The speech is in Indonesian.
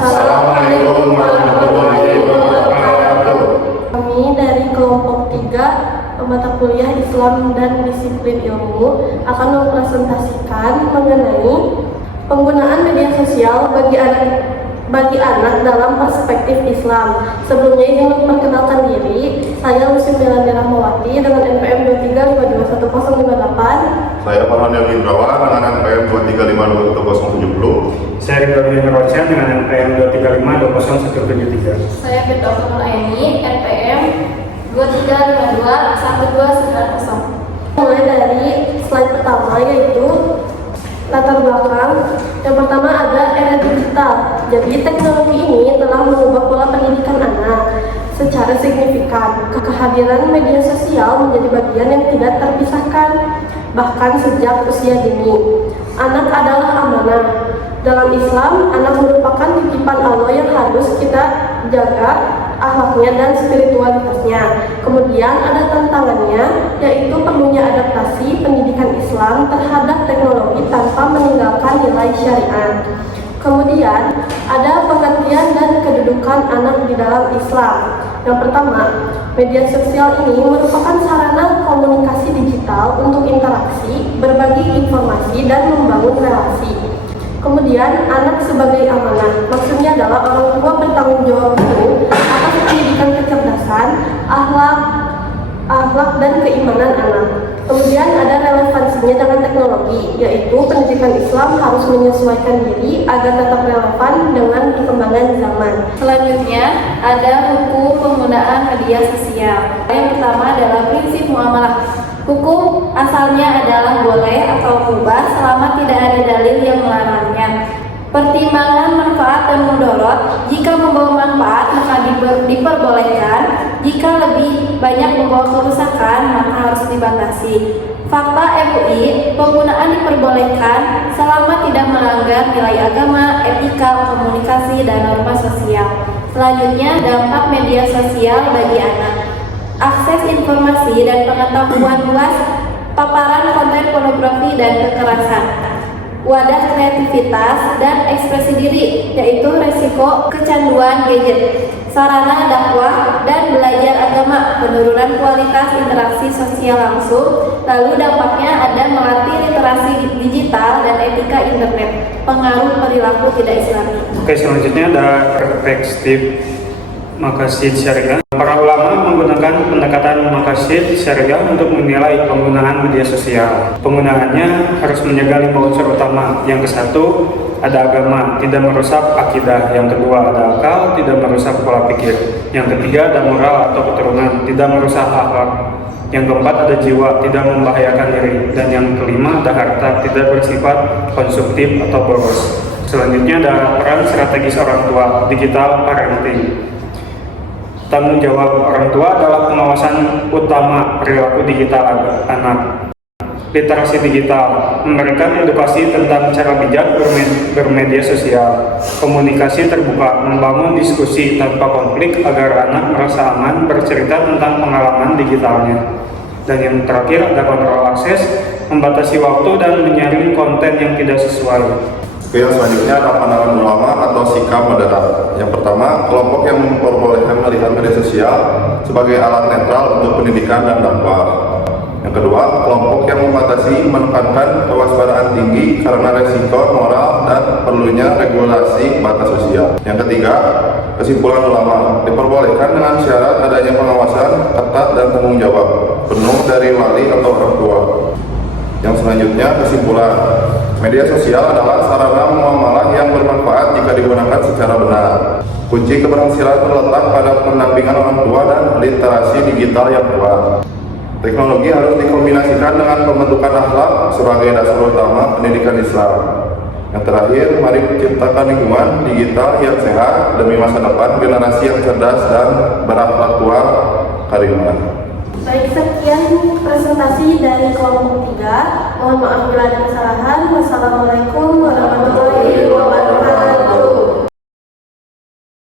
Assalamualaikum warahmatullahi wabarakatuh. Kami dari kelompok 3 mata kuliah Islam dan Disiplin Ilmu akan mempresentasikan mengenai penggunaan media sosial bagi anak dalam perspektif Islam. Sebelumnya ingin memperkenalkan diri, saya Lucy Melanie Rahmawati dengan NPM 235211058. Saya Farhan Yogi Indrawan dengan NPM 2352070. Saya Ridwan Nurwatsyah dengan NPM 2352073. Saya Firdaus Nur Aini, NPM 23521290. Mulai dari slide pertama, yaitu latar belakang. Yang pertama ada era digital. Jadi teknologi ini telah mengubah pola pendidikan anak secara signifikan. Kehadiran media sosial menjadi bagian yang tidak terpisahkan bahkan sejak usia dini. Anak adalah amanah. Dalam Islam, anak merupakan titipan Allah yang harus kita jaga akhlaknya dan spiritualitasnya. Kemudian ada tantangannya, yaitu perlunya adaptasi pendidikan Islam terhadap teknologi tanpa meninggalkan nilai syariat. Kemudian ada pengertian dan kedudukan anak di dalam Islam. Yang pertama, media sosial ini merupakan sarana komunikasi digital untuk interaksi, berbagi informasi, dan membangun relasi. Kemudian, anak sebagai amanah, maksudnya adalah orang tua bertanggung jawab penuh atas pendidikan kecerdasan, akhlak dan keimanan anak. Kemudian ada relevansinya dengan teknologi, yaitu pendidikan Islam harus menyesuaikan diri agar tetap relevan dengan perkembangan zaman. Selanjutnya ada hukum penggunaan media sosial. Yang pertama adalah prinsip muamalah. Hukum asalnya adalah boleh atau mubah selama tidak ada dalil yang melarangnya. Pertimbangan manfaat dan mudarat, jika membawa manfaat maka diperbolehkan, jika lebih banyak membawa kerusakan maka harus dibatasi. Fakta MUI, penggunaan diperbolehkan selama tidak melanggar nilai agama, etika, komunikasi, dan norma sosial. Selanjutnya, dampak media sosial bagi anak. Akses informasi dan pengetahuan luas, paparan konten pornografi dan kekerasan, wadah kreativitas dan ekspresi diri, yaitu resiko kecanduan gadget, sarana dakwah dan belajar agama, penurunan kualitas interaksi sosial langsung, lalu dampaknya ada melatih literasi digital dan etika internet, pengaruh perilaku tidak islami. Oke, selanjutnya ada perspektif maqasid syariah. Para ulama menggunakan pendekatan maqasid syariah untuk menilai penggunaan media sosial. Penggunaannya harus menjaga 5 unsur utama. Yang ke satu ada agama, tidak merusak akidah. Yang kedua ada akal, tidak merusak pola pikir. Yang ketiga ada moral atau keturunan, tidak merusak akhlak. Yang keempat ada jiwa, tidak membahayakan diri. Dan yang kelima ada harta, tidak bersifat konsumtif atau boros. Selanjutnya ada peran strategis orang tua, digital parenting. Tanggung jawab orang tua adalah pengawasan utama perilaku digital anak. Literasi digital, memberikan edukasi tentang cara bijak bermedia sosial. Komunikasi terbuka, membangun diskusi tanpa konflik agar anak merasa aman bercerita tentang pengalaman digitalnya. Dan yang terakhir ada kontrol akses, membatasi waktu dan menyaring konten yang tidak sesuai. Oke, selanjutnya ada pandangan ulama atau sikap moderat. Yang pertama, kelompok yang memperbolehkan melihat media sosial sebagai alat netral untuk pendidikan dan dakwah. Yang kedua, kelompok yang membatasi menekankan kewaspadaan tinggi karena resiko moral dan perlunya regulasi batas sosial. Yang ketiga, kesimpulan ulama diperbolehkan dengan syarat adanya pengawasan ketat dan tanggung jawab penuh dari wali atau orang tua. Yang selanjutnya, kesimpulan media sosial adalah sarana muamalah yang bermanfaat jika digunakan secara benar. Kunci keberhasilan terletak pada pendampingan orang tua dan literasi digital yang kuat. Teknologi harus dikombinasikan dengan pembentukan akhlak sebagai dasar utama pendidikan Islam. Yang terakhir, mari menciptakan lingkungan digital yang sehat demi masa depan generasi yang cerdas dan berakhlak tua karimah. Baik, sekian presentasi dari kelompok 3. Mohon maaf bila ada kesalahan. Wassalamualaikum warahmatullahi wabarakatuh.